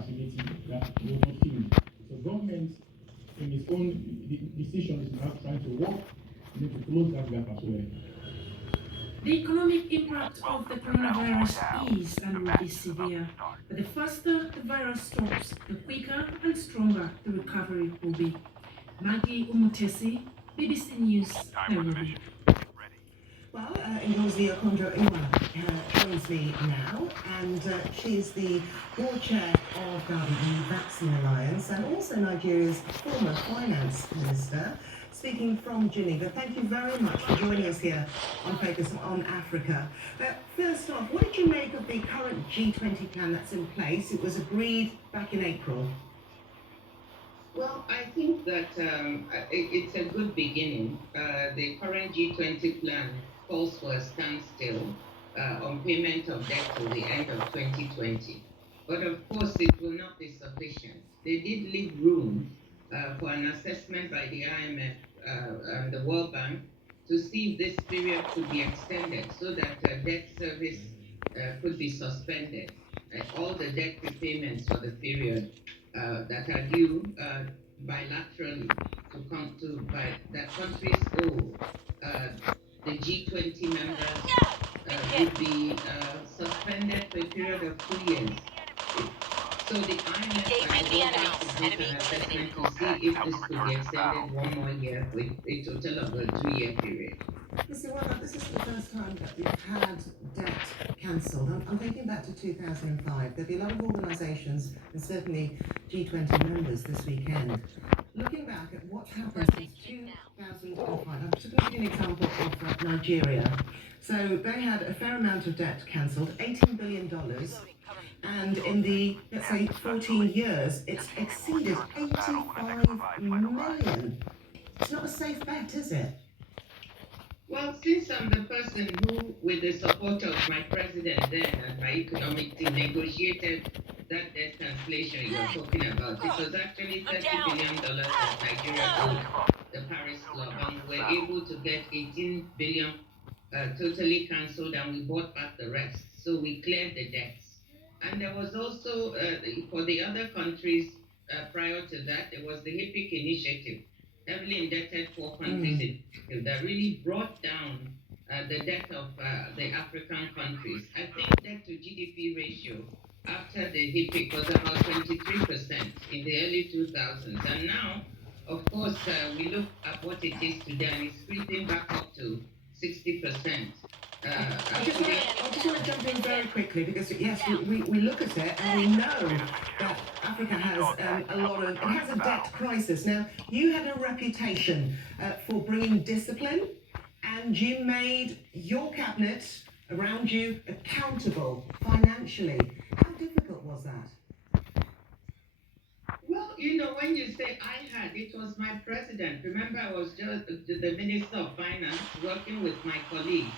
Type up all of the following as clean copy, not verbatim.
facility that was not filled. So government, in its own decision, is now trying to work to close that gap as well. The economic impact of the coronavirus is and will be severe, but the faster the virus stops, the quicker and stronger the recovery will be. Maggie Umutesi, BBC News, Nairobi. Well, Ngozi Okonjo-Iweala joins me now, and she's the board chair of the Vaccine Alliance and also Nigeria's former finance minister. Speaking from Geneva, thank you very much for joining us here on Focus on Africa. First off, what did you make of the current G20 plan that's in place? It was agreed back in April. Well, I think that it's a good beginning. The current G20 plan calls for a standstill on payment of debt till the end of 2020. But of course, it will not be sufficient. They did leave room for an assessment by the IMF and the World Bank to see if this period could be extended so that debt service could be suspended. All the debt repayments for the period that are due bilaterally that countries owe the G20 members would be suspended for a period of 2 years. So the IMF and the World Bank should make an assessment to see if this could be extended one more year with a total of a 2-year period. Mr. Iweala, this is the first time that we've had debt cancelled. I'm thinking back to 2005. There'll be a lot of organisations and certainly G20 members this weekend looking back at what's happened since 2005. I'm just going to give you an example of Nigeria. So they had a fair amount of debt cancelled, $18 billion. And in the, let's say, 14 years, it's exceeded 85 million. It's not a safe bet, is it? Well, since I'm the person who, with the support of my president then and my economic team, negotiated that debt cancellation you're talking about, it was actually $30 billion that Nigeria owed the Paris Club, and we were able to get 18 billion totally cancelled, and we bought back the rest. So we cleared the debts. And there was also, for the other countries prior to that, there was the HIPC initiative, heavily indebted poor countries that really brought down the debt of the African countries. I think debt to GDP ratio after the HIPC was about 23% in the early 2000s. And now, of course, we look at what it is today, and it's creeping back up to 60%. I just want to jump in very quickly because, yes, we look at it and we know that Africa has it has a debt crisis. Now, you had a reputation for bringing discipline, and you made your cabinet around you accountable financially. How difficult was that? Well, when you say I had, it was my president. Remember, I was just the Minister of Finance working with my colleagues.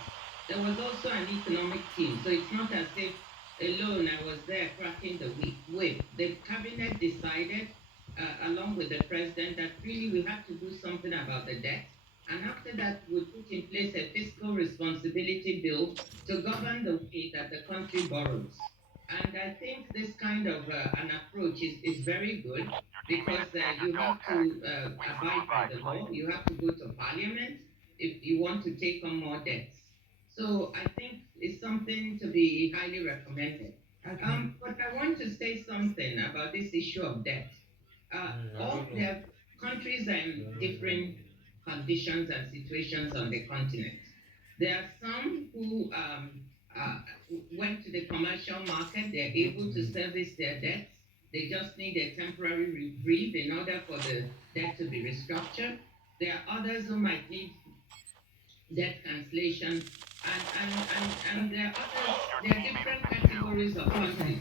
There was also an economic team, so it's not as if alone I was there cracking the whip. The cabinet decided, along with the president, that really we have to do something about the debt. And after that, we put in place a fiscal responsibility bill to govern the way that the country borrows. And I think this kind of an approach is very good because you have to abide by the law. You have to go to parliament if you want to take on more debts. So I think it's something to be highly recommended. Okay. But I want to say something about this issue of debt. All the countries are in different conditions and situations on the continent. There are some who went to the commercial market. They're able to service their debts. They just need a temporary reprieve in order for the debt to be restructured. There are others who might need debt cancellation, and there are different categories of countries.